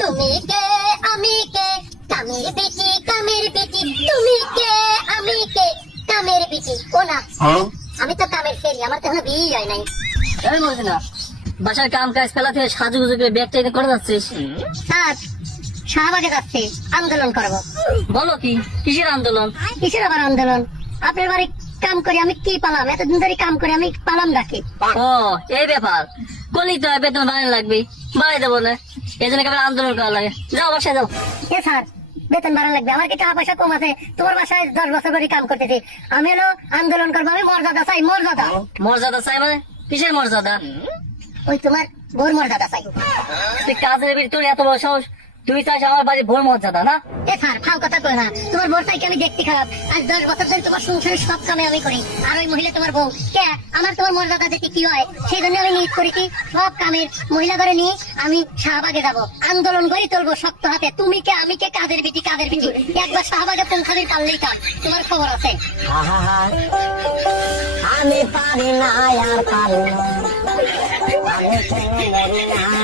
তুমি কে আমি কে কামের বেটি কামের বেটি, তুমি কে আমি কে কামের বেটি। ও না, আমি তো কামের ফেরি, আমার তো এখনো বিয়ে হয় নাই। এই বলছি না, বাসার কাম কাজ ফেলা থেকে সাজুগুজু করে ব্যাগটা এনে করে যাচ্ছিস। স্যার, শাহবাগে যাচ্ছি, আন্দোলন করবো। বলো কি, কিসের আন্দোলন? কিসের আবার আন্দোলন? আপনার বাড়ি কাম করি আমি কি পালাম, এতদিন ধরে কাম করি আমি পালাম ডাকি। ও এই ব্যাপার, করলেই তো হয়, বেতন বাড়ানো লাগবে, বাড়াই দেবো না, এই জন্য কেবল আন্দোলন করা লাগে। যাও বাসায় যাও। এ স্যার, বেতন বাড়ানো লাগবে, আমার কি টাকা পয়সা কম আছে? তোমার বাসায় 10 বছর ধরে কাম করতেছি, আমি হলো আন্দোলন করবো, আমি মর্যাদা চাই, মর্যাদা। মর্যাদা চাই মানে কিসের মর্যাদা? ওই তোমার বোর মর্যাদা চাই। তুই কাজের ভিতরে এত বড় সাহস, তুই চাস আমার বাড়ি ভোর মর্যাদা না? এ স্যার, ফাও কথা কই না, তোমার বোর চাইকে আমি দেখতে খারাপ, আজ 10 বছর ধরে তোমার সংসারের সব কামে আমি করি, আর ওই মহিলা তোমার বউ কে, আমার তোমার মর্যাদা দেখে কি হয়, সেই জন্য আমি নিয়োগ করেছি সব কামের মহিলা করে নিয়ে আমি শাহবাগে যাব, আন্দোলন গড়ি তুলবো শক্ত হাতে। তুমি কে আমি কে কাদের বিটি কাদের বিটি, একবার শাহবাগে পৌঁছাতে পারলেই কাম, তোমার খবর আছে। আমি পারি না আর পারি না, আমি তো মরি না।